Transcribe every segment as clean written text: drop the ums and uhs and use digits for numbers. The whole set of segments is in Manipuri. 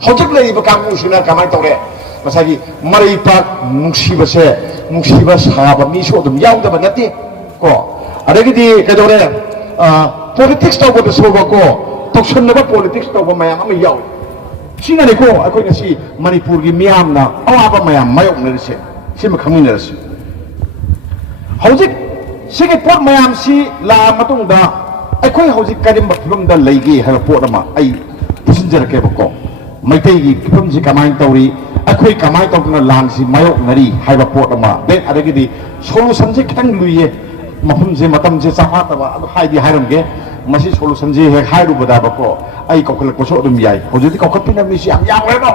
ꯍꯧꯖꯤꯛ ꯂꯩꯔꯤꯕ ꯀꯥꯡꯕꯨꯁꯤꯅ ꯀꯃꯥꯏꯅ ꯇꯧꯔꯦ ꯉꯁꯥꯏꯒꯤ ꯃꯔꯩꯄꯥꯛ ꯅꯨꯡꯁꯤꯕ ꯁꯥꯕ ꯃꯤꯁꯨ ꯑꯗꯨꯝ ꯌꯥꯎꯗꯕ ꯅꯠꯇꯦ ꯀꯣ ꯑꯗꯒꯤꯗꯤ ꯀꯩꯗꯧꯔꯦ ꯄꯣꯂꯤꯇꯤꯛꯁ ꯇꯧꯕꯗꯁꯨꯕ ꯀꯣ ꯇꯧꯁꯟꯅꯕ ꯄꯣꯂꯤꯇꯤꯛꯁ ꯇꯧꯕ ꯃꯌꯥꯝ ꯑꯃ ꯌꯥꯎꯏ ꯁꯤꯅꯅꯦꯀꯣ ꯑꯩꯈꯣꯏ ꯉꯁꯤ ꯃꯅꯤꯄꯨꯔꯒꯤ ꯃꯤꯌꯥꯝꯅ ꯑꯋꯥꯕ ꯃꯌꯥꯝ ꯃꯥꯌꯣꯛꯅꯔꯤꯁꯦ ꯁꯤꯃ ꯈꯪꯃꯤꯟꯅꯔꯁꯤ ꯍꯧꯖꯤꯛ ꯁꯤꯒꯤ ꯄꯣꯠ ꯃꯌꯥꯝꯁꯤ ꯂꯥꯛꯑ ꯃꯇꯨꯡꯗ ꯑꯩꯈꯣꯏ ꯍꯧꯖꯤꯛ ꯀꯔꯝꯕ ꯐꯤꯕꯝꯗ ꯂꯩꯒꯦ ꯍꯥꯏꯕ ꯄꯣꯠ ꯑꯃ ꯑꯩ ꯄꯨꯁꯤꯟꯖꯔꯛꯀꯦꯕꯀꯣ ꯃꯩꯇꯩꯒꯤ ꯐꯤꯕꯝꯁꯤ ꯀꯃꯥꯏꯅ ꯇꯧꯔꯤ ꯑꯩꯈꯣꯏ ꯀꯃꯥꯏꯅ ꯇꯧꯗꯅ ꯂꯥꯟꯁꯤ ꯃꯥꯌꯣꯛꯅꯔꯤ ꯍꯥꯏꯕ ꯄꯣꯠ ꯑꯃ ꯑꯗꯒꯤꯗꯤ ꯁꯣꯂꯨꯁꯟꯁꯤ ꯈꯤꯇꯪ ꯂꯨꯏꯌꯦ ꯃꯐꯝꯁꯦ ꯃꯇꯝꯁꯦ ꯆꯥꯐꯥꯠꯇꯕ ꯑꯗꯨ ꯍꯥꯏꯔꯝꯒꯦ ꯃꯁꯤ ꯁꯣꯂꯨꯁꯟꯁꯤ ꯍꯦꯛ ꯍꯥꯏꯔꯨꯕꯗꯕꯀꯣ ꯑꯩ ꯀꯧꯈꯠꯂꯛꯄꯁꯨ ꯑꯗꯨꯝ ꯌꯥꯏ ꯍꯧꯖꯤꯛꯇꯤ ꯀꯧꯈꯠꯄꯤꯅꯕ ꯃꯤꯁꯤ ꯌꯥꯝ ꯌꯥꯝꯈ꯭ꯔꯦꯕ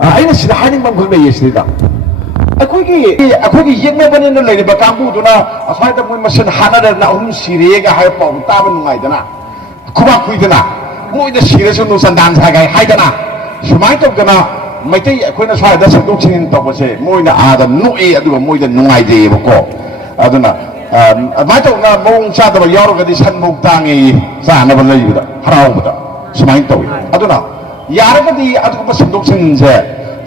ꯑꯩꯅ ꯁꯤꯗ ꯍꯥꯏꯅꯤꯡꯕ ꯑꯃꯈꯛ ꯂꯩꯌꯦ ꯁꯤꯗ ꯑꯩꯈꯣꯏꯒꯤ ꯌꯦꯛꯅꯕꯅꯤꯅ ꯂꯩꯔꯤꯕ ꯀꯥꯡꯕꯨꯗꯨꯅ ꯑꯁ꯭ꯋꯥꯏꯗ ꯃꯣꯏ ꯃꯁꯦꯟ ꯍꯥꯠꯅꯗꯅ ꯑꯍꯨꯝ ꯁꯤꯔꯦꯒ ꯍꯥꯏꯕ ꯄꯥꯎ ꯇꯥꯕ ꯅꯨꯡꯉꯥꯏꯗꯅ ꯈꯨꯕꯥꯛ ꯈꯨꯏꯗꯅ ꯃꯣꯏꯗ ꯁꯤꯔꯁꯨ ꯆꯟꯗꯥꯟ ꯁꯥꯒꯥꯏ ꯍꯥꯏꯗꯅ ꯁꯨꯃꯥꯏꯅ ꯇꯧꯗꯅ ꯃꯩꯇꯩ ꯑꯩꯈꯣꯏꯅ ꯁ꯭ꯋꯥꯏꯗ ꯁꯦꯝꯗꯣꯛ ꯁꯦꯝꯖꯤꯟ ꯇꯧꯕꯁꯦ ꯃꯣꯏꯅ ꯑꯥꯗ ꯅꯣꯛꯑꯦ ꯑꯗꯨꯒ ꯃꯣꯏꯗ ꯅꯨꯡꯉꯥꯏꯖꯩꯌꯦꯕꯀꯣ ꯑꯗꯨꯅ ꯑꯗꯨꯃꯥꯏꯅ ꯇꯧꯅ ꯃꯑꯣꯡ ꯆꯥꯗꯕ ꯌꯥꯎꯔꯒꯗꯤ ꯁꯟꯃꯨꯛ ꯇꯥꯡꯉꯦ ꯆꯥꯅꯕ ꯂꯩꯕꯗ ꯍꯔꯥꯎꯕꯗ ꯁꯨꯃꯥꯏꯅ ꯇꯧꯋꯤ ꯑꯗꯨꯅ ꯌꯥꯔꯒꯗꯤ ꯑꯗꯨꯒꯨꯝꯕ ꯁꯦꯝꯗꯣꯛ ꯁꯦꯝꯖꯤꯟꯁꯦ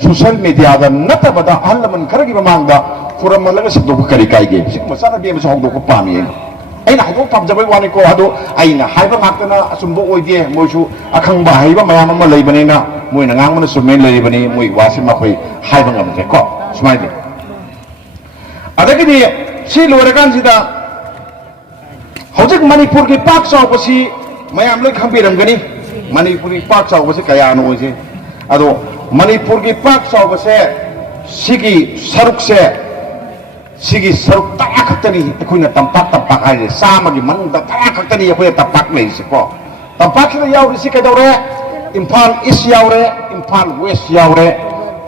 ꯁꯣꯁꯤꯌꯦꯜ ꯃꯤꯗꯤꯌꯥꯗ ꯅꯠꯇꯕꯗ ꯑꯍꯜ ꯂꯃꯟ ꯈꯔꯒꯤ ꯃꯃꯥꯡꯗ ꯈꯨꯔꯝꯍꯜꯂꯒ ꯁꯦꯝꯗꯣꯛꯄ ꯀꯔꯤ ꯀꯥꯏꯒꯦ ꯁꯤꯒꯨꯝꯕ ꯆꯠꯅꯕꯤ ꯑꯃꯁꯨ ꯍꯧꯗꯣꯛꯄ ꯄꯥꯝꯃꯤ ꯑꯩꯅ ꯍꯧꯗꯣꯛ ꯄꯥꯝꯖꯕꯩ ꯋꯥꯅꯤꯀꯣ ꯑꯗꯣ ꯑꯩꯅ ꯍꯥꯏꯕ ꯉꯥꯛꯇꯅ ꯑꯆꯨꯝꯕ ꯑꯣꯏꯗꯦ ꯃꯣꯏꯁꯨ ꯑꯈꯪꯕ ꯑꯍꯩꯕ ꯃꯌꯥꯝ ꯑꯃ ꯂꯩꯕꯅꯤ나 ꯃꯣꯏꯅ ꯉꯥꯡꯕꯅ ꯆꯨꯝꯃꯦ ꯂꯩꯔꯤꯕꯅꯤ ꯃꯣꯏ ꯋꯥꯁꯤ ꯃꯈꯣꯏ ꯍꯥꯏꯕ ꯉꯝꯗ꯭ꯔꯦꯀꯣ ꯁꯨꯃꯥꯏꯅ ꯑꯗꯒꯤꯗꯤ ꯁꯤ ꯂꯣꯏꯔꯀꯥꯟꯁꯤꯗ ꯍꯧꯖꯤꯛ ꯃꯅꯤꯄꯨꯔꯒꯤ ꯄꯥꯛ ꯆꯥꯎꯕꯁꯤ ꯃꯌꯥꯝ ꯂꯣꯏ ꯈꯪꯕꯤꯔꯝꯒꯅꯤ ꯃꯅꯤꯄꯨꯔꯒꯤ ꯄꯥꯛ ꯆꯥꯎꯕꯁꯤ ꯀꯌꯥꯅꯣ ꯑꯣꯏꯁꯦ ꯑꯗꯣ ꯃꯅꯤꯄꯨꯔꯒꯤ ꯄꯥꯛ ꯆꯥꯎꯕꯁꯦ ꯁꯤꯒꯤ ꯁꯔꯨꯛꯁꯦ ꯁꯤꯒꯤ ꯁꯔꯨꯛ ꯇꯔꯥ ꯈꯛꯇꯅꯤ ꯑꯩꯈꯣꯏꯅ ꯇꯝꯄꯥꯛ ꯍꯥꯏꯔꯤꯁꯦ ꯆꯥꯝꯃꯒꯤ ꯃꯅꯨꯡꯗ ꯇꯔꯥ ꯈꯛꯇꯅꯤ ꯑꯩꯈꯣꯏꯅ ꯇꯝꯄꯥꯛ ꯂꯩꯔꯤꯁꯦꯀꯣ ꯇꯝꯄꯥꯛꯁꯤꯗ ꯌꯥꯎꯔꯤꯁꯤ ꯀꯩꯗꯧꯔꯦ ꯏꯝꯐꯥꯜ ꯏꯁ ꯌꯥꯎꯔꯦ ꯏꯝꯐꯥꯜ ꯋꯦꯁ ꯌꯥꯎꯔꯦ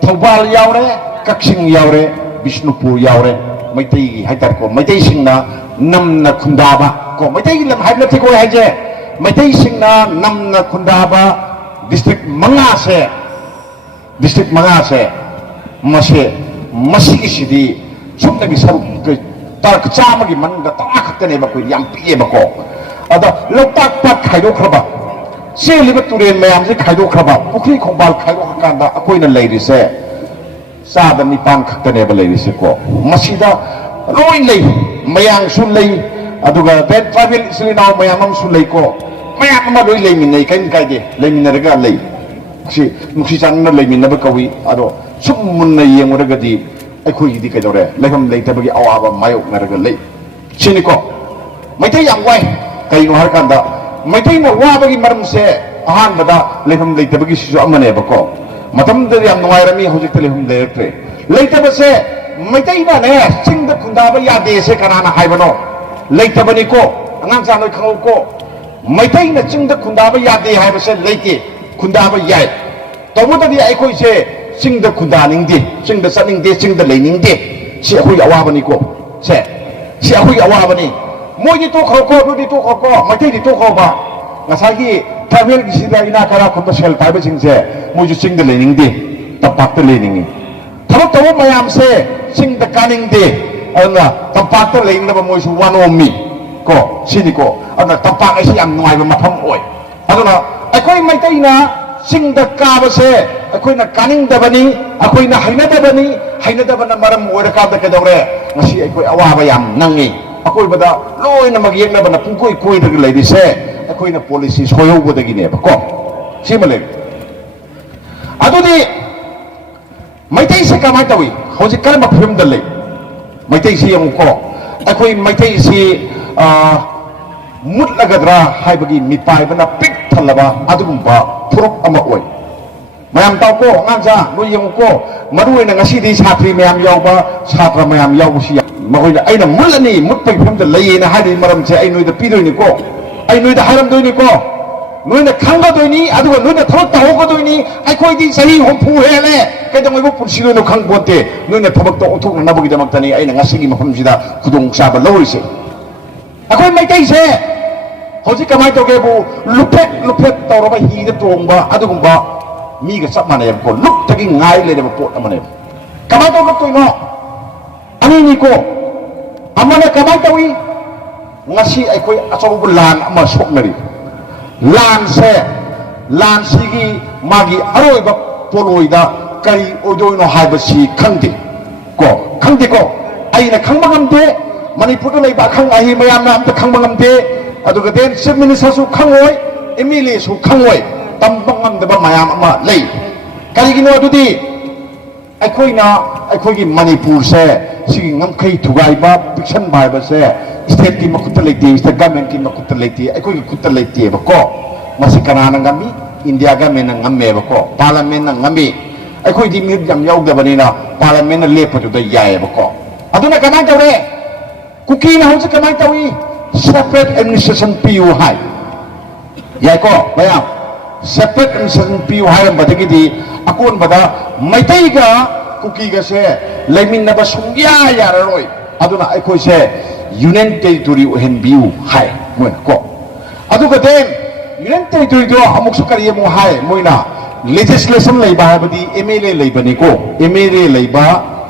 ꯊꯧꯕꯥꯜ ꯌꯥꯎꯔꯦ ꯀꯛꯆꯤꯡ ꯌꯥꯎꯔꯦ ꯕꯤꯁꯅꯨꯄꯨꯔ ꯌꯥꯎꯔꯦ ꯃꯩꯇꯩꯒꯤ ꯍꯥꯏꯇꯥꯔꯦꯀꯣ ꯃꯩꯇꯩꯁꯤꯡꯅ ꯅꯝꯅ ꯈꯨꯟꯗꯥꯕ ꯀꯣ ꯃꯩꯇꯩꯒꯤ ꯂꯝ ꯍꯥꯏꯕ ꯅꯠꯇꯦꯀꯣ ꯍꯥꯏꯁꯦ ꯃꯩꯇꯩꯁꯤꯡꯅ ꯅꯝꯅ ꯈꯨꯟꯗꯥꯕ ꯗꯤꯁꯇ꯭ꯔꯤꯛ ꯃꯉꯥꯁꯦ ꯃꯁꯤꯒꯤꯁꯤꯗꯤ ꯁꯨꯞꯅꯒꯤ ꯁꯔꯨꯛ ꯆꯥꯝꯃꯒꯤ ꯃꯅꯨꯡꯗ ꯇꯔꯥ ꯈꯛꯇꯅꯦꯕ ꯑꯩꯈꯣꯏ ꯌꯥꯝ ꯄꯤꯛꯑꯦꯕꯀꯣ ꯑꯗ ꯂꯣꯛꯇꯥꯛ ꯄꯥꯠ ꯈꯥꯏꯗꯣꯛꯈ꯭ꯔꯕ ꯆꯦꯜꯂꯤꯕ ꯇꯨꯔꯦꯟ ꯃꯌꯥꯝꯁꯦ ꯈꯥꯏꯗꯣꯛꯈ꯭ꯔꯕ ꯄꯨꯈ꯭ꯔꯤ ꯈꯣꯡꯕꯥꯜ ꯈꯥꯏꯗꯣꯛꯈ꯭ꯔꯀꯥꯟꯗ ꯑꯩꯈꯣꯏꯅ ꯂꯩꯔꯤꯁꯦ ꯆꯥꯗ 9 ꯈꯛꯇꯅꯦꯕ ꯂꯩꯔꯤꯁꯦꯀꯣ ꯃꯁꯤꯗ ꯂꯣꯏ ꯂꯩ ꯃꯌꯥꯡꯁꯨ ꯂꯩ ꯑꯗꯨꯒ ꯇ꯭ꯔꯥꯏꯕꯦꯜ ꯏꯆꯤꯜ ꯏꯅꯥꯎ ꯃꯌꯥꯝ ꯑꯃꯁꯨ ꯂꯩꯀꯣ ꯃꯌꯥꯝ ꯑꯃ ꯂꯣꯏ ꯂꯩꯃꯤꯟꯅꯩ ꯀꯔꯤꯝ ꯀꯥꯏꯗꯦ ꯂꯩꯃꯤꯟꯅꯔꯒ ꯂꯩ ꯁꯤ ꯅꯨꯡꯁꯤ ꯆꯥꯟꯅꯅ ꯂꯩꯃꯤꯟꯅꯕ ꯀꯧꯏ ꯑꯗꯣ ꯁꯨꯝ ꯃꯨꯟꯅ ꯌꯦꯡꯉꯨꯔꯒꯗꯤ ꯑꯩꯈꯣꯏꯒꯤꯗꯤ ꯀꯩꯗꯧꯔꯦ ꯂꯩꯐꯝ ꯂꯩꯇꯕꯒꯤ ꯑꯋꯥꯕ ꯃꯥꯌꯣꯛꯅꯔꯒ ꯂꯩ ꯁꯤꯅꯤꯀꯣ ꯃꯩꯇꯩ ꯌꯥꯝ ꯋꯥꯏ ꯀꯩꯅꯣ ꯍꯥꯏꯔꯀꯥꯟꯗ ꯃꯩꯇꯩꯅ ꯋꯥꯕꯒꯤ ꯃꯔꯝꯁꯦ ꯑꯍꯥꯟꯕꯗ ꯂꯩꯐꯝ ꯂꯩꯇꯕꯒꯤꯁꯤꯁꯨ ꯑꯃꯅꯦꯕꯀോ ꯃꯇꯝꯗꯨꯗ ꯌꯥꯝ ꯅꯨꯡꯉꯥꯏꯔꯝꯃꯤ ꯍꯧꯖꯤꯛꯇꯤ ꯂꯩꯐꯝ ꯂꯩꯔꯛꯇ꯭ꯔꯦ ꯂꯩꯇꯕꯁꯦ ꯃꯩꯇꯩꯅꯅꯦ ꯆꯤꯡꯗ ꯈꯨꯟꯗꯥꯕ ꯌꯥꯗꯦꯁꯦ ꯀꯅꯥꯅ ꯍꯥꯏꯕꯅꯣ ꯂꯩꯇꯕꯅꯤꯀꯣ ꯑꯉꯥꯡꯁꯥ ꯅꯣꯏ ꯈꯪꯍꯧꯀꯣ ꯃꯩꯇꯩꯅ ꯆꯤꯡꯗ ꯈꯨꯟꯗꯥꯕ ꯌꯥꯗꯦ ꯍꯥꯏꯕꯁꯦ ꯂꯩꯇꯦ ꯈꯨꯟꯗꯥꯕ ꯌꯥꯏ ꯇꯧꯕꯇꯗꯤ ꯑꯩꯈꯣꯏꯁꯦ ꯆꯤꯡꯗ ꯈꯨꯟꯗꯥꯅꯤꯡꯗꯦ ꯆꯤꯡꯗ ꯆꯠꯅꯤꯡꯗꯦ ꯆꯤꯡꯗ ꯂꯩꯅꯤꯡꯗꯦ ꯁꯤ ꯑꯩꯈꯣꯏꯒꯤ ꯑꯋꯥꯕꯅꯤꯀꯣ ꯁꯤ ꯑꯩꯈꯣꯏꯒꯤ ꯑꯋꯥꯕꯅꯤ ꯃꯣꯏꯗꯤ ꯇꯣꯛꯈ꯭ꯔꯣꯀꯣ ꯑꯗꯨꯗꯤ ꯇꯣꯛꯈ꯭ꯔꯣꯀꯣ ꯃꯩꯇꯩꯗꯤ ꯇꯣꯛꯈ꯭ꯔꯣꯕ ꯉꯁꯥꯏꯒꯤ ꯇ꯭ꯔꯥꯏꯕꯦꯜꯒꯤꯁꯤꯗ ꯏꯅꯥ ꯈꯔ ꯈꯨꯟꯕ ꯁꯦꯜ ꯄꯥꯏꯕꯁꯤꯡꯁꯦ ꯃꯣꯏꯁꯨ ꯆꯤꯡꯗ ꯂꯩꯅꯤꯡꯗꯦ ꯇꯝꯄꯥꯛꯇ ꯂꯩꯅꯤꯡꯉꯤ ꯊꯕꯛ ꯇꯧꯕ ꯃꯌꯥꯝꯁꯦ ꯆꯤꯡꯗ ꯀꯥꯅꯤꯡꯗꯦ ꯑꯗꯨꯅ ꯇꯝꯄꯥꯛꯇ ꯂꯩꯅꯕ ꯃꯣꯏꯁꯨ ꯋꯥꯅꯣꯝꯃꯤ ꯀꯣ ꯁꯤꯅꯤꯀꯣ ꯑꯗꯨꯅ ꯇꯝꯄꯥꯛ ꯑꯁꯤ ꯌꯥꯝ ꯅꯨꯡꯉꯥꯏꯕ ꯃꯐꯝ ꯑꯣꯏ ꯑꯗꯨꯅ ꯑꯩꯈꯣই ꯃꯩꯇꯩꯅ ꯆꯤꯡꯗ ꯀꯥꯕꯁꯦ ꯑꯩꯈꯣꯏꯅ ꯀꯥꯅꯤꯡꯗꯕꯅꯤ ꯑꯩꯈꯣꯏꯅ ꯍꯩꯅꯗꯕꯅ ꯃꯔꯝ ꯑꯣꯏꯔꯀꯥꯟꯗ ꯀꯩꯗꯧꯔꯦ ꯉꯁꯤ ꯑꯩꯈꯣꯏ ꯑꯋꯥꯕ ꯌꯥꯝ ꯅꯪꯉꯤ ꯑꯀꯣꯏꯕꯗ ꯂꯣꯏꯅꯃꯛ ꯌꯦꯛꯅꯕꯅ ꯄꯨꯡꯀꯣꯏ ꯀꯣꯏꯔꯒ ꯂꯩꯔꯤꯁꯦ ꯑꯩꯈꯣꯏꯅ ꯄꯣꯂꯤꯁꯤ ꯁꯣꯏꯍꯧꯕꯗꯒꯤꯅꯦꯕꯀꯣ ꯁꯤꯃ ꯂꯩ ꯑꯗꯨꯗꯤ ꯃꯩꯇꯩꯁꯦ ꯀꯃꯥꯏꯅ ꯇꯧꯏ ꯍꯧꯖꯤꯛ ꯀꯔꯝꯕ ꯐꯤꯕꯝꯗ ꯂꯩ ꯃꯩꯇꯩꯁꯤ ꯌꯦꯡꯉꯨꯀꯣ ꯑꯩꯈꯣꯏ ꯃꯩꯇꯩꯁꯤ ꯃꯨꯠꯂꯒꯗ꯭ꯔꯥ ꯍꯥꯏꯕꯒꯤ ꯃꯤꯄꯥꯏꯕꯅ ꯄꯤꯛ ꯊꯜꯂꯕ ꯑꯗꯨꯒꯨꯝꯕ ꯐꯨꯔꯨꯞ ꯑꯃ ꯑꯣꯏ ꯃꯌꯥꯝ ꯇꯥꯎꯀꯣ ꯑꯉꯥꯡꯁꯥ ꯅꯣꯏ ꯌꯦꯡꯉꯨꯀꯣ ꯃꯔꯨ ꯑꯣꯏꯅ ꯉꯁꯤꯗꯤ ꯁꯥꯇ꯭ꯔꯤ ꯃꯌꯥꯝ ꯌꯥꯎꯕ ꯁꯥꯇ꯭ꯔ ꯃꯌꯥꯝ ꯌꯥꯎꯕꯁꯤ ꯃꯈꯣꯏꯅ ꯑꯩꯅ ꯃꯨꯠꯂꯅꯤ ꯃꯨꯠꯄꯒꯤ ꯐꯤꯕꯝꯗ ꯂꯩꯌꯦꯅ ꯍꯥꯏꯔꯤꯕ ꯃꯔꯝꯁꯦ ꯑꯩ ꯅꯣꯏꯗ ꯄꯤꯗꯣꯏꯅꯤꯀꯣ ꯑꯩ ꯅꯣꯏꯗ ꯍꯥꯏꯔꯝꯗꯣꯏꯅꯤꯀோ ꯅꯣꯏꯅ ꯈꯪꯒꯗꯣꯏꯅꯤ ꯑꯗꯨꯒ ꯅꯣꯏꯅ ꯊꯕꯛ ꯇꯧꯍꯧꯒꯗꯣꯏꯅꯤ ꯑꯩꯈꯣꯏꯗꯤ ꯆꯍꯤ 60 ꯍꯦꯜꯂꯦ ꯀꯩꯗꯧꯉꯩꯕꯨ ꯄꯨꯟꯁꯤꯗꯣꯏꯅꯣ ꯈꯪꯄꯣꯟꯇꯦ ꯅꯣꯏꯅ ꯊꯕꯛꯇ ꯑꯣꯟꯊꯣꯛꯅꯅꯕꯒꯤꯗꯃꯛꯇꯅꯤ ꯑꯩꯅ ꯉꯁꯤꯒꯤ ꯃꯐꯝꯁꯤꯗ ꯈꯨꯗꯣꯡꯆꯥꯕ ꯂꯧꯔꯤꯁꯦ ꯑꯩꯈꯣꯏ ꯃꯩꯇꯩꯁꯦ ꯍꯧꯖꯤꯛ ꯀꯃꯥꯏꯅ ꯇꯧꯒꯦꯕꯨ ꯂꯨꯐꯦꯠ ꯇꯧꯔꯕ ꯍꯤꯗ ꯇꯣꯡꯕ ꯑꯗꯨꯒꯨꯝꯕ ꯃꯤꯒ ꯆꯞ ꯃꯥꯟꯅꯩꯕꯀꯣ ꯂꯨꯞꯇꯒꯤ ꯉꯥꯏ ꯂꯩꯔꯕ ꯄꯣꯠ ꯑꯃꯅꯦꯕ ꯀꯃꯥꯏꯅ ꯇꯧꯔꯛꯇꯣꯏꯅꯣ ꯑꯅꯤꯅꯤꯀꯣ ꯑꯃꯅ ꯀꯃꯥꯏꯅ ꯇꯧꯏ ꯉꯁꯤ ꯑꯩꯈꯣꯏ ꯑꯆꯧꯕ ꯂꯥꯟ ꯑꯃ ꯁꯣꯛꯅꯔꯤ ꯂꯥꯟꯁꯦ ꯂꯥꯟ ꯁꯤꯒꯤ ꯃꯥꯒꯤ ꯑꯔꯣꯏꯕ ꯄꯣꯂꯣꯏꯗ ꯀꯔꯤ ꯑꯣꯏꯗꯣꯏꯅꯣ ꯍꯥꯏꯕꯁꯤ ꯈꯪꯗꯦ ꯀꯣ ꯈꯪꯗꯦꯀꯣ ꯑꯩꯅ ꯈꯪꯕ ꯉꯝꯗꯦ ꯃꯅꯤꯄꯨꯔꯗ ꯂꯩꯕ ꯑꯈꯪ ꯑꯍꯩ ꯃꯌꯥꯝꯅ ꯑꯝꯇ ꯈꯪꯕ ꯉꯝꯗꯦ ꯑꯗꯨꯒ ꯗꯦꯟ ꯆꯤꯐ ꯃꯤꯅꯤꯁꯇꯔꯁꯨ ꯈꯪꯉꯣꯏ ꯑꯦꯝ ꯑꯦꯜ ꯑꯦꯁꯨ ꯈꯪꯉꯣꯏ ꯇꯝꯕ ꯉꯝꯗꯕ ꯃꯌꯥꯝ ꯑꯃ ꯂꯩ ꯀꯔꯤꯒꯤꯅꯣ ꯑꯗꯨꯗꯤ ꯑꯩꯈꯣꯏꯅ ꯑꯩꯈꯣꯏꯒꯤ ꯃꯅꯤꯄꯨꯔꯁꯦ ꯁꯤꯒꯤ ꯉꯝꯈꯩ ꯊꯨꯒꯥꯏꯕ ꯄꯤꯛꯁꯟꯕ ꯍꯥꯏꯕꯁꯦ ꯁ꯭ꯇꯦꯠꯀꯤ ꯃꯈꯨꯠꯇ ꯂꯩꯇꯦ ꯁ꯭ꯇꯦꯠ ꯒꯃꯦꯟꯠꯀꯤ ꯃꯈꯨꯠꯇ ꯂꯩꯇꯦ ꯑꯩꯈꯣꯏꯒꯤ ꯈꯨꯠꯇ ꯂꯩꯇꯦꯕꯀꯣ ꯃꯁꯤ ꯀꯅꯥꯅ ꯉꯝꯃꯤ ꯏꯟꯗꯤꯌꯥ ꯒꯃꯦꯟꯠꯅ ꯉꯝꯃꯦꯕꯀꯣ ꯄꯥꯔꯂꯤꯌꯥꯃꯦꯟꯠꯅ ꯉꯝꯃꯤ ꯑꯩꯈꯣꯏꯗꯤ ꯃꯤꯍꯨꯠ ꯌꯥꯝ ꯌꯥꯎꯗꯕꯅꯤꯅ ꯄꯥꯔꯂꯤꯌꯥꯃꯦꯟꯠꯅ ꯂꯦꯞꯄꯗꯨꯗ ꯌꯥꯏꯑꯕꯀꯣ ꯑꯗꯨꯅ ꯀꯃꯥꯏꯅ ꯇꯧꯔꯦ ꯀꯨꯀꯤꯅ ꯍꯧꯖꯤꯛ ꯀꯃꯥꯏꯅ ꯇꯧꯏ ꯁꯦꯄꯔꯦꯠ ꯑꯦꯗꯃꯤꯅꯤꯁꯇ꯭ꯔꯦꯁꯟ ꯄꯤꯌꯨ ꯍꯥꯏ ꯌꯥꯏꯀꯣ ꯃꯌꯥꯝ ꯁꯦꯄꯔꯦꯠ ꯑꯦꯗꯃꯤꯅꯤꯁꯇ꯭ꯔꯦꯁꯟ ꯄꯤꯌꯨ ꯍꯥꯏꯔꯝꯕꯗꯒꯤꯗꯤ ꯑꯀꯣꯟꯕꯗ ꯃꯩꯇꯩꯒ ꯀꯨꯀꯤꯒꯁꯦ ꯂꯩꯃꯤꯟꯅꯕ ꯁꯨꯡꯌꯥ ꯌꯥꯔꯔꯣꯏ ꯑꯗꯨꯅ ꯑꯩꯈꯣꯏꯁꯦ ꯌꯨꯅꯤꯌꯟ ꯇꯦꯔꯤꯇꯣꯔꯤ ꯑꯣꯏꯍꯟꯕꯤꯌꯨ ꯍꯥꯏ ꯃꯣꯏꯅ ꯀꯣ ꯑꯗꯨꯒ ꯗꯦꯟ ꯌꯨꯅꯤꯌꯟ ꯇꯦꯔꯤꯇꯣꯔꯤꯗꯣ ꯑꯃꯨꯛꯁꯨ ꯀꯔꯤ ꯑꯃꯨꯛ ꯍꯥꯏ ꯃꯣꯏꯅ ꯂꯦꯖꯤꯁꯂꯦꯁꯟ ꯂꯩꯕ ꯍꯥꯏꯕꯗꯤ ꯑꯦꯝ ꯑꯦꯜ ꯑꯦ ꯂꯩꯕꯅꯤꯀꯣ ꯑꯦꯝ ꯑꯦꯜ ꯑꯦ ꯂꯩꯕ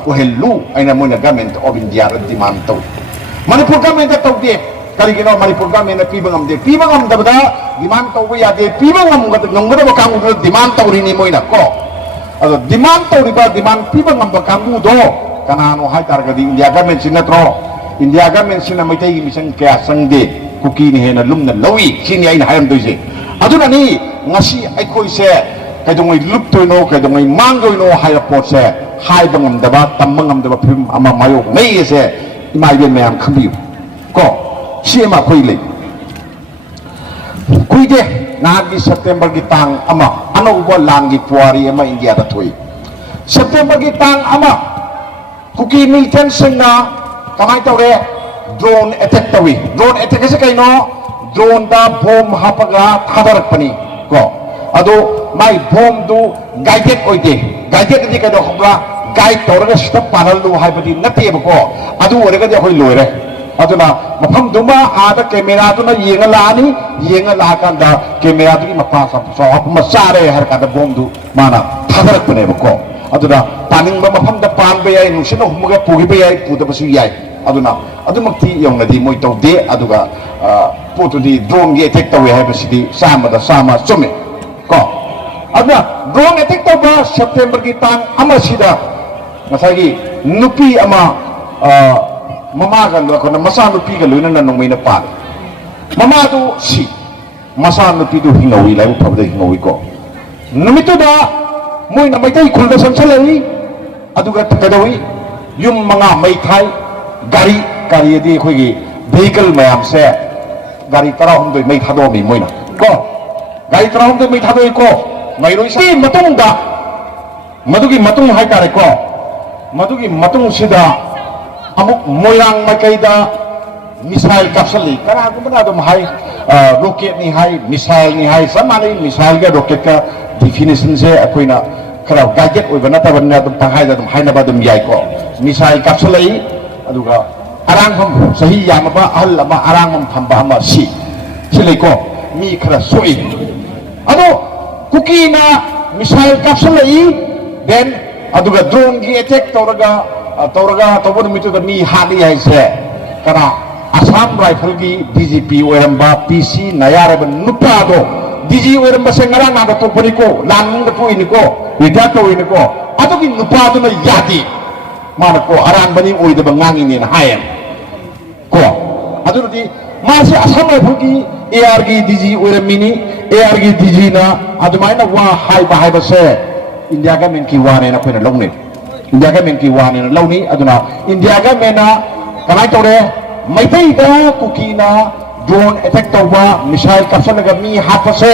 ꯑꯣꯏꯍꯜꯂꯨ ꯑꯩꯅ ꯃꯣꯏꯅ ꯒꯃꯦꯟꯠ ꯑꯣꯐ ꯏꯟꯗꯤꯌꯥꯗ ꯗꯤꯃꯥꯟ ꯇꯧꯏ ꯃꯅꯤꯄꯨꯔ ꯒꯃꯦꯟꯠꯇ ꯇꯧꯗꯦ ꯀꯔꯤꯒꯤꯅꯣ ꯃꯅꯤꯄꯨꯔ ꯒꯃꯦꯟꯠꯅ ꯄꯤꯕ ꯉꯝꯗꯦ ꯄꯤꯕ ꯉꯝꯗꯕꯗ ꯗꯤꯃꯥꯟ ꯇꯧꯕ ꯌꯥꯗꯦ ꯄꯤꯕ ꯉꯝꯒꯗꯕ ꯀꯥꯡꯕꯨꯗꯨꯗ ꯗꯤꯃꯥꯟ ꯇꯧꯔꯤꯅꯤ ꯃꯣꯏꯅ ꯀꯣ ꯑꯗꯣ ꯗꯤꯃꯥꯟ ꯇꯧꯔꯤꯕ ꯗꯤꯃꯥꯟ ꯄꯤꯕ ꯉꯝꯕ ꯀꯥꯡꯕꯨꯗꯣ ꯀꯅꯥꯅꯣ ꯍꯥꯏꯇꯥꯔꯒꯗꯤ ꯏꯟꯗꯤꯌꯥ ꯒꯃꯦꯟꯠꯁꯤ ꯅꯠꯇ꯭ꯔꯣ ꯏꯟꯗꯤꯌా ꯒꯃꯦꯟꯠꯁꯤꯅ ꯃꯩꯇꯩꯒꯤ ꯃꯤꯁꯟ ꯀꯌꯥ ꯆꯪꯗꯦ ꯀꯨꯀꯤꯅ ꯍꯦꯟꯅ ꯂꯨꯝꯅ ꯂꯧꯏ ꯁꯤꯅꯤ ꯑꯩꯅ ꯍꯥꯏꯔꯝꯗꯣꯏꯁꯦ ꯑꯗꯨꯅꯅꯤ ꯉꯁꯤ ꯑꯩꯈꯣꯏꯁꯦ ꯀꯩꯗꯧꯉꯩ ꯂꯨꯞꯇꯣꯏꯅꯣ ꯀꯩꯗꯧꯉꯩ ꯃꯥꯡꯗꯣꯏꯅꯣ ꯍꯥꯏꯕ ꯄꯣꯠꯁꯦ ꯍꯥꯏꯕ ꯉꯝꯗꯕ ꯇꯝꯕ ꯉꯝꯗꯕ ꯐꯤꯕꯝ ꯑꯃ ꯃꯥꯌꯣꯛꯅꯩ ꯑꯁꯦ ꯏꯃꯥ ꯏꯕꯦꯟ ꯃꯌꯥꯝ ꯈꯪꯕꯤꯌꯨ ꯀꯣ ꯁꯤ ꯑꯃ ꯑꯩꯈꯣꯏ ꯂꯩ ꯀꯨꯏꯗꯦ ꯅꯍꯥꯟꯒꯤ ꯁꯦꯞꯇꯦꯝꯕꯔꯒꯤ ꯇꯥꯡ ꯑꯃ ꯑꯅꯧꯕ ꯂꯥꯟꯒꯤ ꯄꯨꯋꯥꯔꯤ ꯑꯃ ꯏꯟꯗꯤꯌꯥꯗ ꯊꯣꯛꯏ ꯁꯦꯞꯇꯦꯝꯕꯔꯒꯤ ꯇꯥꯡ ꯑꯃ ꯀꯨꯀꯤ ꯃꯤꯂꯤꯇꯦꯟꯁꯤꯡꯅ ꯀꯃꯥꯏꯅ ꯇꯧꯔꯦ ꯗ꯭ꯔꯣꯟ ꯑꯦꯇꯦꯛ ꯇꯧꯏ ꯗ꯭ꯔꯣꯟ ꯑꯦꯇꯦꯛ ꯑꯁꯤ ꯀꯩꯅꯣ ड्रोनदा बोम हापगा थादरपनी को अदो माई बोम दु गाइडेड ओइदे गाइडेड दि कदो खबरा गाइड तौरगा स्टॉप पानलु हाइबदि नतेबको अदु ओरगदि अखोय लोइरे अदुना मफम दुमा आदा कैमरा दुना येंगा लानी येंगा लाकांदा कैमरा दुगी मपा सब मचारे हर कादा बोम दु माना थादरपनेबको अदुना पानिंग मफम द पानबे याय नुसिनो हुमगा पुगिबे याय पुदबसु याय अदुना अदुमक्ति यौंगदि मोय तौदे अदुगा पोतुदी ड्रोन गे अटैक तवे हाइबसिदि सामदा सामा चुमे को अदुना ड्रोन अटैक तबा सेप्टेम्बर की तांग अमसिदा ngасagi nupi ama mama ga lo ko masa nupi ga loina na nongmai na pa mama du si masa nupi du hingawi lai phabda hingawi ko numitu da moi na mai tai khulda samsalai aduga takadawi yum manga mai thai gari gari di khoi gi vehicle mayam se gari tara hum doi mai thado mi moi na ko gari tara hum doi mai thado ko mai roi si matung da madugi matung hai tare ko मधुगी मतुंग सिदा अमुक मोयांग मकैदा मिसाइल काप्सली कनागुमना दम हाई रॉकेट नि हाई मिसाइल नि हाई समानै मिसाइल का रॉकेट का डेफिनेशन से अखोइना खरा गाइडेड ओइबना तबना दम तहाइदा दम हाइनाबा दम याइको मिसाइल काप्सलै अदुगा अरांगम सही यामबा अहल अमा अरांगम फंबा अमा सिलैको मी खरा सोइ अदो कुकीना मिसाइल काप्सलै देन अदुगा ड्रोन की अटैक तौरगा मिटु द मी हाली हाइसे करा असम राइफल की DGP Oramba PC नयारब नुपादो DG Oramba से ngara na to poriko lanung da poiniko ida to iniko adugi nupado na yadi manako aran bani oida bangangi ni na hayam ko adurdi masi asam raifal की AR की डीजी ओरमिनी AR की डीजी ना adumaina wa hai ba hai ba se India government की वाने ना कोई ना लोग ने इंडिया गवर्नमेंट की वाने ना लोग नहीं अदुना इंडिया गवर्नमेंट ना कमाई तोड़े मैत्री दा कुकी ना ड्रोन अटैक तोड़वा मिसाइल कैप्चर लगा मी हाथ से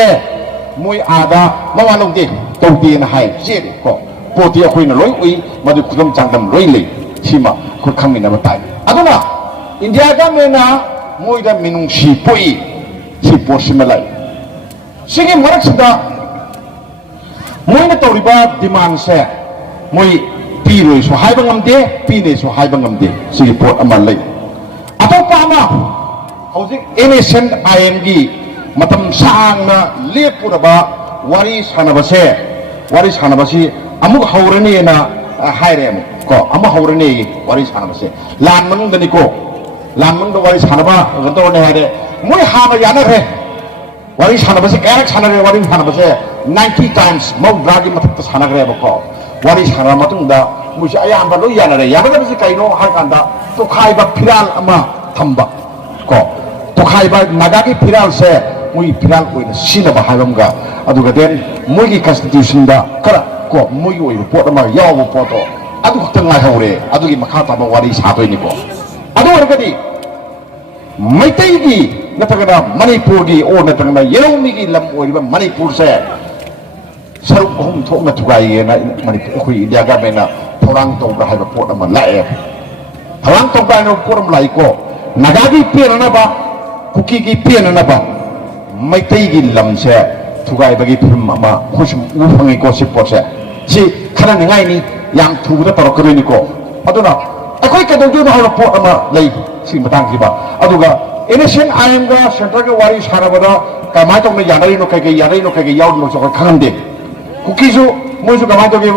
मुई आधा मवा लोग दे तोड़ती है ना हाई जेरे को पोती या कोई ना लोग उई मधु खुदम चांगदम लोग ले सीमा कोई खमी ना बताए अदुना इंडिया गवर्नमेंट ना मुई दा मिनुंग सी पोई सी पोर्स में लाई सिंगे मरक सदा मोइना तौरिबा डिमांड से मोइ पीरोइ सो हाइबा ngamde pine so हाइबा ngamde si report ama lai atopa ama hojik innocent IM gi matam sangna lepuraba wari sanabasi amuk haurani na haire ko ama haurani wari sanabase lan mang dani ko lan mang do wari sanaba ganto ne haire moi hama yana re wari sana basi kayak sana gre wari sana basi 90 times mau dragi matak sana gre bako wari sana matung da musi ayam balu ya nare ya bada basi kaino har kanda to khai ba piral ama thamba ko to khai ba nagagi piral se mui piral ko sina ba haibam ga aduga den mui constitution da kara ko mui oi report ama yaw report to adu khutang ngai hore adu gi makha ta ba wari sa doi ni ko adu wargadi maitai gi natagana manipur gi o natagana yeromi gi lam oi ba manipur se saruk hum thok na thugai na manipur khoi india ga mena thorang to ba hai ba pot ama lae thorang to ba no poram lai ko nagagi pian na ba kuki gi pian na ba maitai gi lam se thugai ba gi phim ama khusim u phangi ko si pot se si khana ngai ni yang thu da tor ko ni ko aduna akhoi ka do do ha pot ama lai si matang ki ba aduga innocent I am ga center ga wari sarabada kamai tong na yanari no kai yaw no so khangam de kukisu moju kamai to ge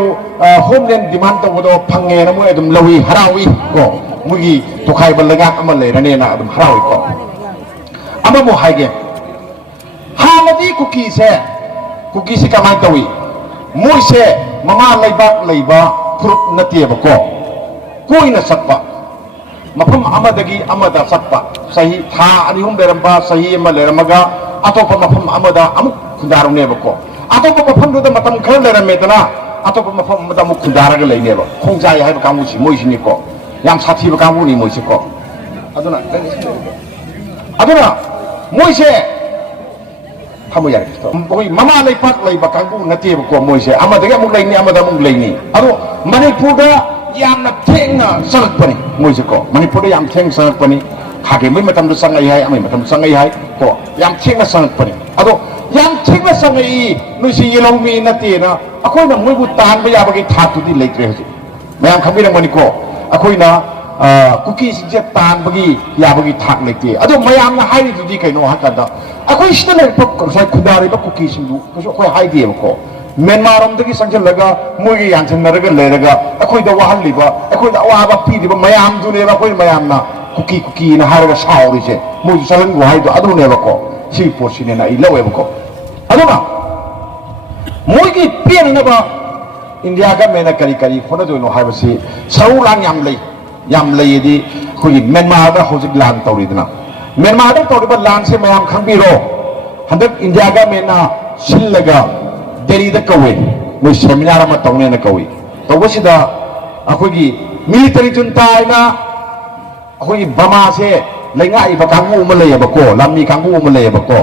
homeland demand to do phange na mo adum lawi harawi ko mugi to khai ba laga ama le na ne na adum harawi ko ama mo haige hamadi kuki se kamai to wi moi se mama leiba fruit na tie ba ko koina sakpa mafam amadagi amada sakpa sahi tha ani hum leramba sahi ama leramaga atopa mafam amada amuk kundaru ne ba ko atopa mafam do da matam khal lerame dana atopa mafam amada amuk kundaraga leine ba khongjai hai ba kamu si moi sini ko yam sathi ba kamu ni moi si ko aduna moi se hamu yar to boi mama lai ba kamu nati ba ko moi se amada amuk leini amada amuk leini ado manipur da yam na thengna sanak pani moi se ko manipur da yam theng sanak pani khage mai matam du sangai hai amai matam sangai hai ko yam thengna sanak pani ado yam thengna sangai nu si yelong mi na ti na akoi na moi bu tan ba ya ba gi tha tu di leitre hoji mayam khambi na mani ko akoi na kuki si je tan ba gi ya ba gi thak leite ado mayam na hai du di kai no ha ka da akoi sta le pok ko sai khudari ba kuki si du ko ko hai di ko Myanmar rom dagi sangjal laga moi yan chen na raga le raga akoi da wahal liba akoi da wa ba pi di ba mayam du ne ba koi mayam na kuki na haraga sauri se moi salan go hai do adu ne ba ko si porsi ne na I lawe ba ko adu ba moi gi pian na ba india ga me na kari khona do no hai ba si sau lang yam lei di koi Myanmar da hojik lan tawri dana Myanmar da tawri ba lan se mayam khang bi ro handak india ga me na sil laga Delhi da kawe moi seminar ma tawne na kawe tawsi da akoi military junta na akoi bama se lengai ba kangu ma le ba ko lammi kangu ma le ba ko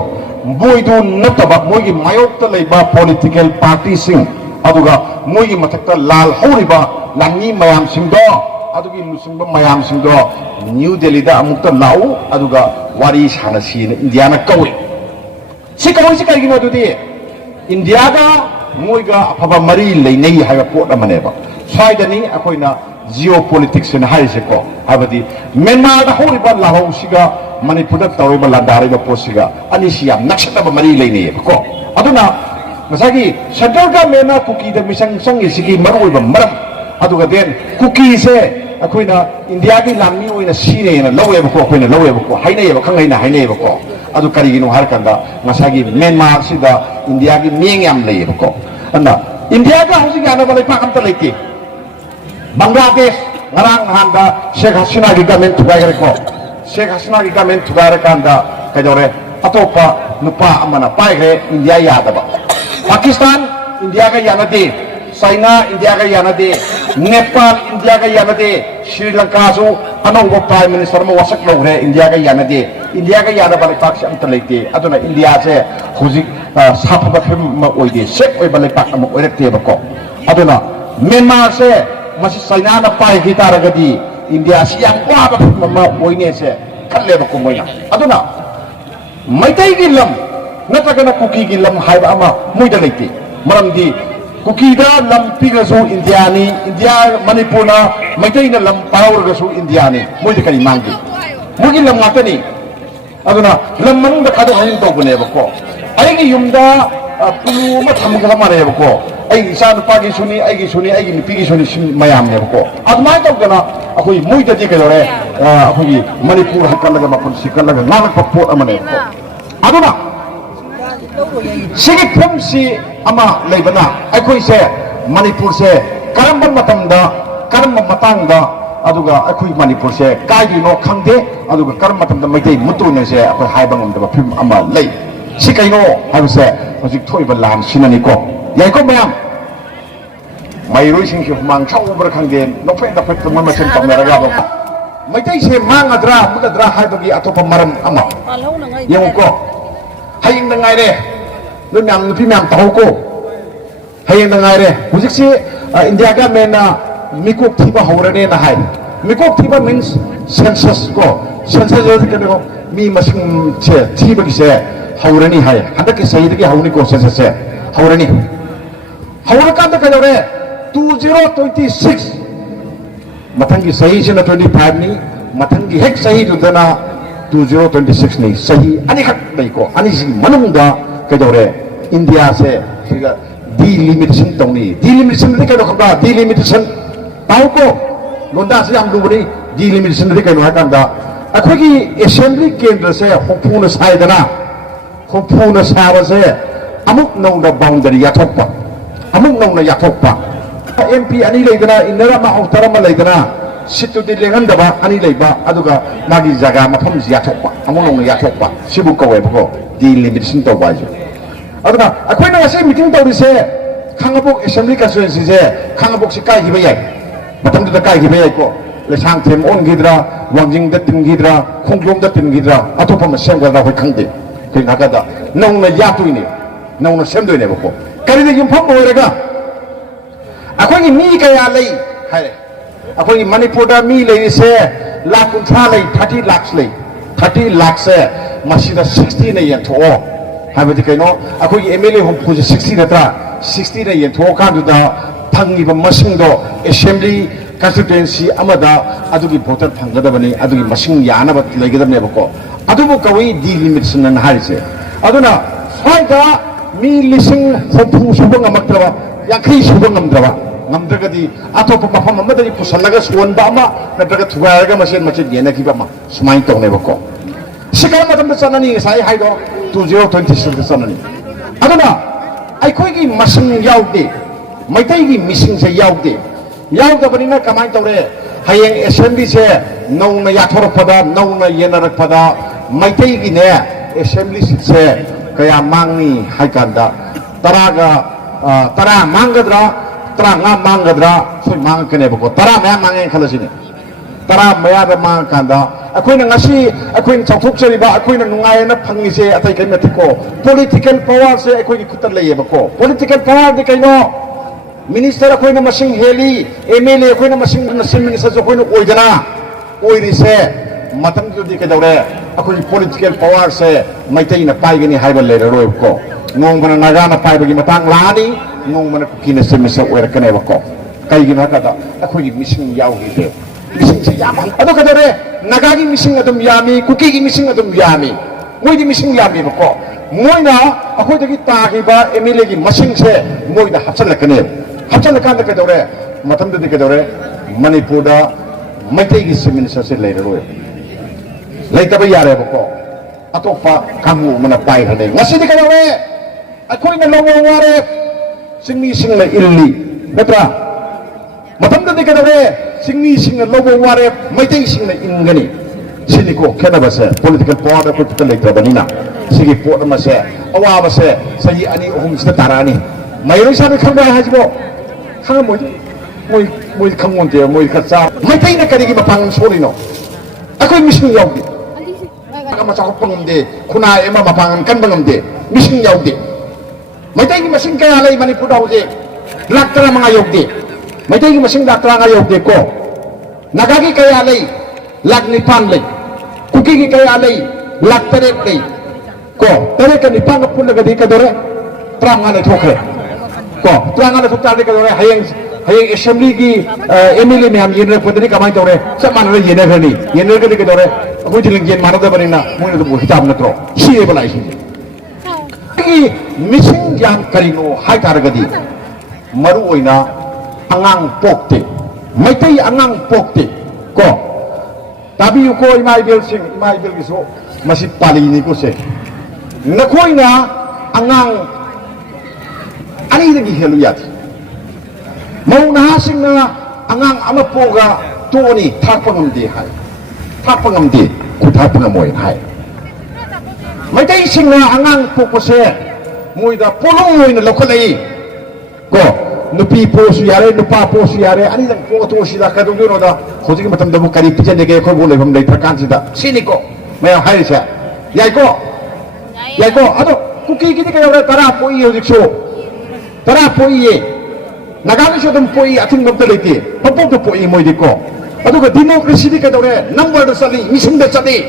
moi du nataba moi gi mayok ta le ba political party sing aduga moi gi mathak ta lal hori ba langi mayam sing do adugi lusing ba mayam sing do New Delhi da amuk ta lau aduga wari sana si India na kawe si kawe si kai gi no du di India ga moi ga apaba mari le nei ha ga pot amane ba sai da ni akoi na geopolitics in hai se ko habadi Myanmar da hori ba la ho siga Manipur da tawi ba landari ba posiga ani siam nakshata ba mari le nei ko aduna masagi central government na kuki da misang sang isigi maroi ba maram aduga den kuki se akoi na India gi lammi oina sine na lawe ba ko akoi na lawe ba ko haine ba khangai na haine ba ko adu kari gi no har kanda masagi Myanmar sida India gi meng yam le ba ko anda India ga hosi ga na ba le pa kam ta le ki Bangladesh ngarang handa Sheikh Hasina gi gamen tugai ko Sheikh Hasina gi gamen tugai kanda ka jore atopa nupa amana pai re India ya da ba Pakistan India ga yana de China India ga yana de Nepal India ga yana de Sri Lanka su anong prime minister mo wasak lo re India ga yana de India ga yana ba le pak am ta le te aduna India se hoji sapa ba khem ma oi de sek oi ba le pak am oi rekte ba ko aduna Myanmar se masih China na pai kita ragadi India siang kwa ba ma oine se khalle ba ko moya aduna maitai gi lam natagana kuki gi lam hai ba ama muida leiti maram di kuki da lam piga su India Manipur na maitai na lam power ga su India ni muida kali mangi mugi lam ngatani aduna lam mang da khado hain to bune ba ko ai gi yumda pulu ma tham ga ma ne ba ko ai isa nu pagi suni ai gi pigi suni mayam ne ko admai to gana akoi muida ji ke lore akoi Manipur hakal laga ma pun sikal laga nalak pa pot amane ko aduna Sigi Pumsi Ama Lebana, I say Manipur say, Karamba Matamda, Karamba Matanga, Aduga, Akui Manipur say, Kaidi no Kande, Aduga Karamatam the Mate, Mutune say, Upper Haibang the Pim Ama Lay. Sikaino, I would say, was it Toy Balam, Sinaniko. Yako Mam. My relationship Mang Chow over Kangan, no friend of the Mama Sent from Naragabo. My day say Mangadra, Mudadra Haibagi Atopa Maram Ama. Yonko. Haying the Nire, the Nam Pimam Tahoko. Haying the Nire, who is India Mena Mikuk Tiba Horade in the High. Mikuk Tiba means census go. Census is me must Tiba say, Horani High. Hadaki say the Hauniko census say, Horani. Hauraka the Kadore 2026. Matangi Sahi na 25 ni, Matangi Hek Sahi Dudana 2026 ni, Sahi Anihat Baiko, Anisi Manunda, Kadore, India se, delimitation Tony, delimitation Rikadokaba, delimitation Tauko, Lunda Siam Dubri, delimitation Rikadokanda, a quickie assembly came to say, Hopuna Saidana, Hopuna Savase, Amuk no the boundary Yatopa, Amuk no the Yatopa. MP ani leidana inara ma autarama leidana situ di lengandaba ani leiba aduga magi jaga mafam yathokpa among yathokpa sibu kawe bako di limitation to baiju aduga akoina ase meeting to rise khangabok assembly constituency je khangabok si kai hiba yai matam da kai hiba yai ko le sang them on gidra wangjing da tin gidra khonglom da tin gidra atopa ma sem ga hoi khangde ke nakada nong na yatuini nong na sem doine bako kari de yum pham oiraga Akwai mi kaya lay, hai. Akwai Manipur da mi lay se, lakh kuntra lay, 30 lakhs lay, 30 lakhs se, masida 60 na yan to all. Hai bati kaya no, akwai MLA hong puja 60 na tra, 60 na yan to all kan da, tangi ba masing do, assembly constituency amada, adugi voter pangada bani, adugi masing yana bat lay gada me bako. Adubo kawai delimitation na hari se. Aduna, fai da mi lising hong pu subang amatrawa. Yang sudah ngamdragadi atau pemaham dari pusalaga suan bama nadraga tuaraga mesin yena kibama semain tong neboko sekarang macam besana ni saya hai do 2026 besana ni aduna ai koi gi masing yaudi maitai gi missing se yaudi yauda banina kamai tore hayeng assembly se nau na yathor pada nau na yenarak pada maitai gi ne assembly se kaya mangni hai kanda taraga Tara Mangadra, Tara Mangadra, so Mankanebo, Tara Mangan Kalasini, Tara Maya Mankanda, a queen and Nasi, a queen Tafuksariba, a queen and Nungayana Pangise, a take a political power, say a queen Kutalebako, political power, they can know. Minister a queen of machine Haley, Emily, a queen of machine, and the same ministers of Oidana, Oidise, Matan Dicadore, a queen political power, say, Maitain a Pagani Highway later, Royco. Ngong mana nagana pai bagi matang lani ngong mana kukina semesa wer kene bako kai gina kata aku gi missing yau gitu missing siapa atau kata re nagagi missing adum yami kuki gi missing adum yami moi di missing yami bako moi na aku dagi tagi ba emile gi missing se moi da hapsan lakane hapsan lakane kata re matam de kata re Manipur da maitai gi semesa se lai ro lai ta ba yare bako atau pa kamu mana pai hane ngasi di kata re Aku ingin lawan waret, sing na illi, betra. Matam na dikatawe, sing na lawan waret, may tay sing na ingani. Sini ko kena basa political power ko kita lagi banina. Sige po na masa, awa basa sa ani ohum sa tarani. Mayroon sabi kang bahay mo, hanga mo kamon te, mo katsa. May tay na kanigi mapang sori no. Ako yung mismo yaw di. Masakop pangumde, kuna ema mapangan kan pangumde, mismo yaw di. Maitay gi masing kaya lay Manipur daw je laktra mga yogdi maitay gi masing laktra nga yogdi ko nagagi kaya lay lagni pan lay kuki gi kaya lay laktaret lay ko tere ka ni pang pun nagadi ka dore trang nga thokre ko trang nga thokta ka dore hayeng assembly gi MLA me ham yenre putri kamai dore saman re yenre ka dore aku jiling jen marada banina mo ni to hitam na tro si e balai missing yang karino hai taragadi maru oina angang pokte maitai angang pokte ko tabi ko imai bil giso masih pali ni ko se nakoina angang ani dagi helu yati mau na sing na angang ama poga toni thak pangamdi hai thak pangamdi ku thak pangamoy hai mai dai sing na angang pokose muida polong moy na lokalai ko nupi po su yare nupa po su yare ani dang po to sida ka dong no da hojik matam da bu kari pijan de ko bo le bam dai thakan sida sini ko mai hai sa yai ko ado kuki kini ka yore tara po i hojik so tara po i nagali so dum po i ating bam ta leti papo to po i moy de ko ado ka democracy di ka dore number da sali mission da sali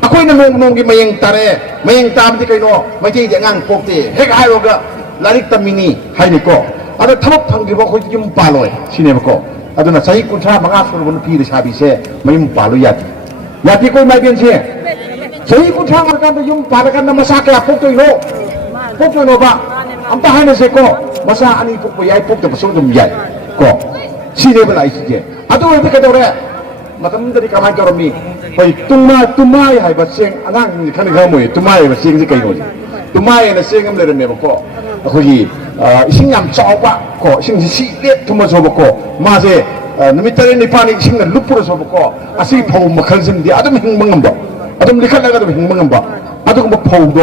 akoi na nong gi mayeng tare mayeng tam di kaino mai ti ngang pok ti hek hai ro ga larik tamini hai ni ko ada tabak panggiba ko jim paloi sine ko aduna sahi kuntra manga sur bun pi sabi se mayum palu yati ko mai bien se sahi kuntra ka da yum palakan na masake apok to no ba amta hane se ko masa ani pok yai pok to so dum yai ko sine bala isi adu we ka dore matam dari kamai koromi pai tumai hai ba seng anang ni kan ga moi tumai ba seng ji kai no tumai na seng am le me ko 거기 신ям 짜오바 고 신지 시레 투마 줘보고 마제 누미터리 니파니 신을 루프로 줘보고 아시 파우 막한심디 아좀 행망함바 아좀 리칼나가도 행망함바 아좀 뭐 파우도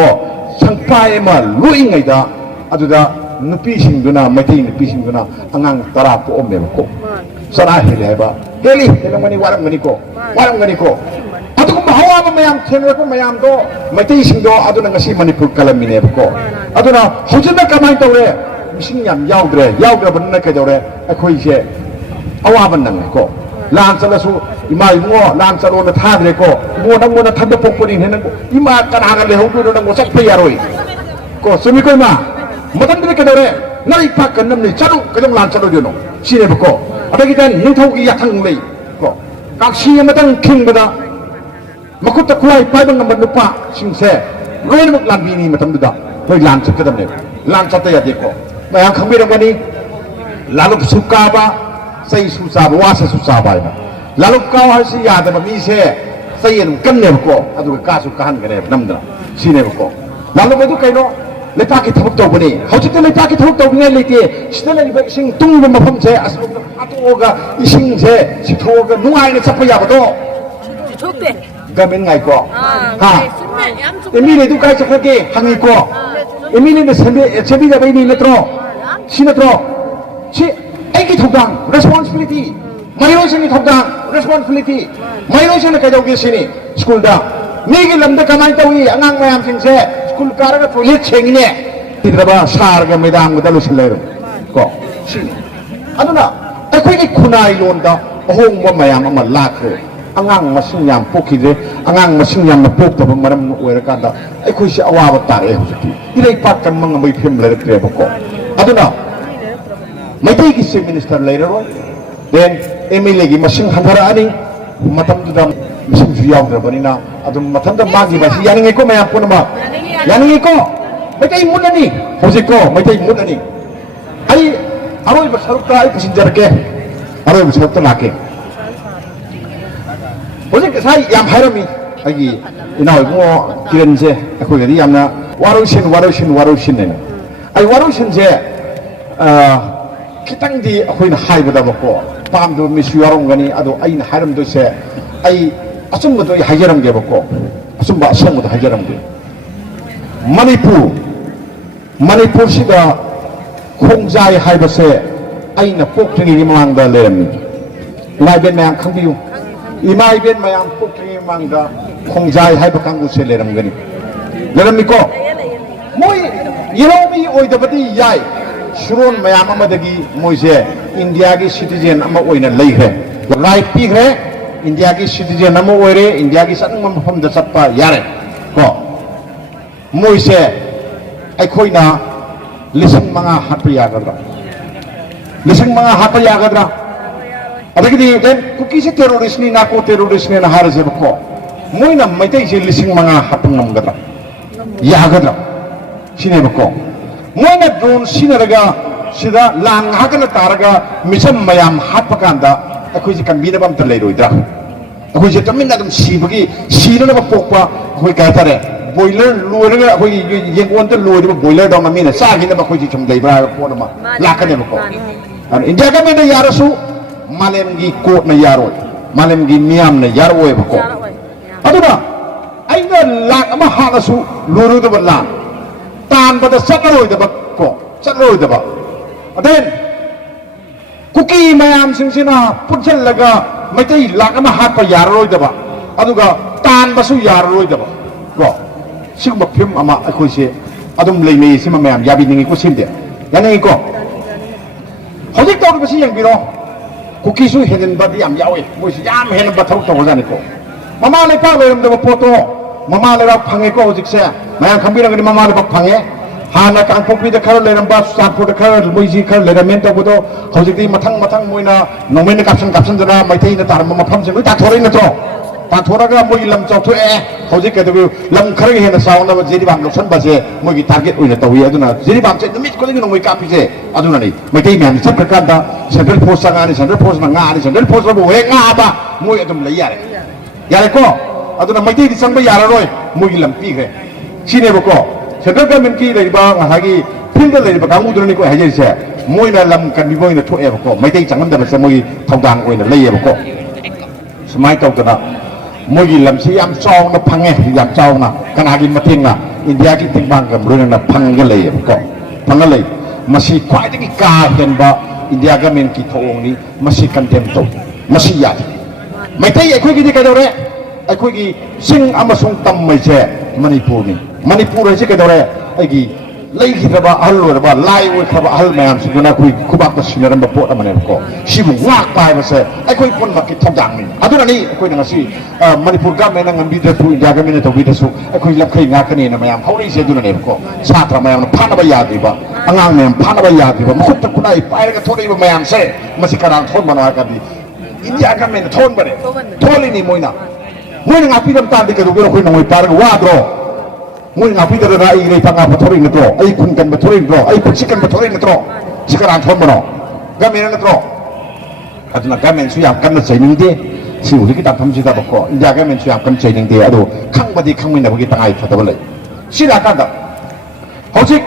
상파에만 루잉이다 아주다 누피싱두나 마티 누피싱두나 안강 따라 뽀옴메고 사라 헬레바 헬리 헬랑마니 와랑마니고 아두고 하와마 mayam 쳔레고 mayam도 마티싱도 아두나 ngasi manipur kalammine고 아두나 호진나 까마이 떠래 미싱냠 야우드레 번나 깨져래 아코이제 아와반 남고 란살라수 이마 이모 란살로나 타드레고 모나 탄도 폭포니 해는 이마 까나가 레호도는 거 삭페야로이 고 수미코이마 모탄드레 깨져래 나이 파kan 남니 차루 그정 란살로디노 시네고 아베기단 닝토기 약탕레이 고 각시에 마당 킹보다 마쿠타 쿠라이 파이방 넘버 누파 싱세 로이르목 람비니 마탐두다 거의 란착 그다음에 란착돼야 되고 mayang kambirang gani lalu sukaba say susaba wasa susaba ina lalu kau harus yada bami se say yang kene ko adu ka sukahan gane namdra sine ko lalu bedu kaino lepa ki thuk to bani hojik le lepa ki thuk to bani lete sidala ni sing tung ba mafam se asu atoga ising se sithoga nungai na chapa ya bado thukte gamen ngai ko ha emile du kai chakake hangi ko emile ne sebi da bai ni letro Sinatro, si egi thokdang responsibility, mayroon sini thokdang responsibility, mayroon sini kajaw sini school da, migi lamda kamay tawi angang mayam singse school karaga toilet chengne, tidraba sarga medang madalu silayro, ko sini. Ano na? Ako ini kunay londa, ahong mo mayam ama lakre, angang masinyam pokide, angang masinyam na pok tabang maram uerakanda, ako si awawat tare husati. Ilay patkan mga may pimler krebo ko. aduna maitay ki chief minister later on then MLA gi masing handara ani matam da masing viyaw da banina adum matam da magi ba si yaning ko mayam ko na ba yaning ko maitay mun ani hojik ko maitay mun ani ai aroi ba saruk ta ai passenger ke aroi ba saruk ta lake hojik sai yam hairami ai inawai mo kirenje ko gari yamna warushin ne ai warushin je kitang di ako'y nahaibada ba ko paamdo misuyarong gani ado ay naharam do se ay asum mo do hajaram ge ba ko asum ba asum mo do hajaram ge manipur sida khongjai haiba se ay na poktingi gi mangda lem lai ben mayam khangbiu imai ben mayam poktingi mangda khongjai haiba kangu se leram gani leram mi ko moi yeromi oidabadi yai Suron mayam amadagi moise India ki citizen ama oina leihre right pigre India ki citizen ama oire India ki sanang mafam da sappa yare ko moise aikhoina lisang mga hatya gadra lisang mga hatya gadra adagi den kuki se terrorist ni nako terrorist ni na harje ko moina maitai se lisang mga hatang gadra ya gadra sine ko moina drone sinaraga sida lang hagana taraga mission mayam hatpakanda akoi ji kambina bam tar leiroidra akoi je tamin na dum sibagi sino na pokpa akoi ka tare boiler loirga akhoi yengon ta loiriba boiler dong ami na sa gina ba khoi chum dai bra ko na ma la ka ne ba ko an india ga me na yarasu malem gi ko na yaro malem gi miam na yaro ba ko aduna aina lak ama hanasu luru da ba la tan ba da sakroi da ba ko sakroi da ba aden kuki mayam singsina punchal laga maitai lak ama hat pa yaroi da ba aduga tan ba su yaroi da ba ko sigma phim ama akhoi se adum leimei sima mayam yabi ningi ko simde yanai ko hojik taw ba si yang biro kuki su henen ba yam yawe moi si yam henen ba thau taw jani ko mama le pa le dam da poto mama le ra phange ko hojik se mayam khambira ngani mama le ba phange hana kang pokpi da khar le ram ba sapur da khar moi ji khar le ramen ta bodo hojik ti mathang mathang moina nomen kapsan jana maithai na tar ma pham se ta thori na to ta thoraga moi lam chau thu e hojik ka du lam khar ge na saw na jeri bam loksan ba se moi gi target oina tawi aduna jeri bam che numit ko ni moi kapi se aduna ni maithai myam sab ka da central force nga ni central force na nga ni central force ba we nga ba moi adum lai yare ko aduna maithai di sang ba yara roi moi gi lam pi gre chine ba ko central government ki dai ba nga hagi field dai ba kamu dun ni ko haje se moi na lam kan bi moi na thu e ba ko maithai changam da ba se moi thawdang oina lai ba ko smai taw ka moi lam si yam chong na phange yam chong na kana gi mating na india ki ting bang kam run na phang ga lei ko phang lei masi khwai gi ka hen ba india ga men ki thong ni masi condemn to masi ya mai thai ai khoi gi ka dore ai khoi gi sing amasung tam mai che manipur ni manipur ai che ka dore ai gi lei ki ba hal lo ba lai wo ka ba hal mayam si na khoi khubak ta sinaram ba pot amane ko sibu ngak pai ba se ai khoi pon ba ki thadang ni aduna ni khoi na si manipur ga men ngam bi da tu india ga men to bi da su ai khoi lap khai ngak ni na mayam hauri se duna ne ko satra mayam na phana ba ya di ba angang mayam phana ba ya di ba mukut ta kunai pai ga thori ba mayam se masi karang thon ba na ka di india ga men thon ba ne tholi ni moina ngak pi dam tan di ka du ko khoi na moi par ga wa dro moi ngapi da na ai rei panga pathori ngatro ai kun kan pathori ngatro ai puksikan pathori ngatro sikaran thon bono gamen ngatro aduna gamen su yam kan na chaining de si uri ki ta pham ji da bako india gamen su yam kan chaining de ado khang badi khang min na bagi tangai phata lai sira ka da hojik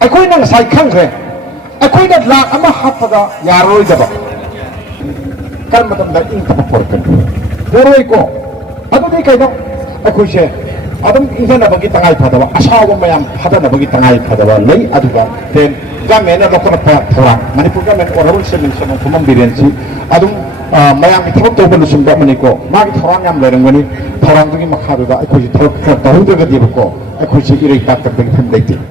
ai koi nang sai khang kre ai koi da lak ama hapada yaroi da ba kan matam da ing ta por kan poroi ko ado dei kai no ai koi se adum insan bagi tangai phadaba asawa mayam phadana bagi tangai phadaba lei aduga then gamen na lokona pa thora manipur gamen orabul semin samam thumam birensi adum mayam ki thok to bolu sumba mani ko magi thorang yam lerang mani thorang gi makha da ai khoi thok ta hu da ga di ko ai khoi chi irei tak tak phim dei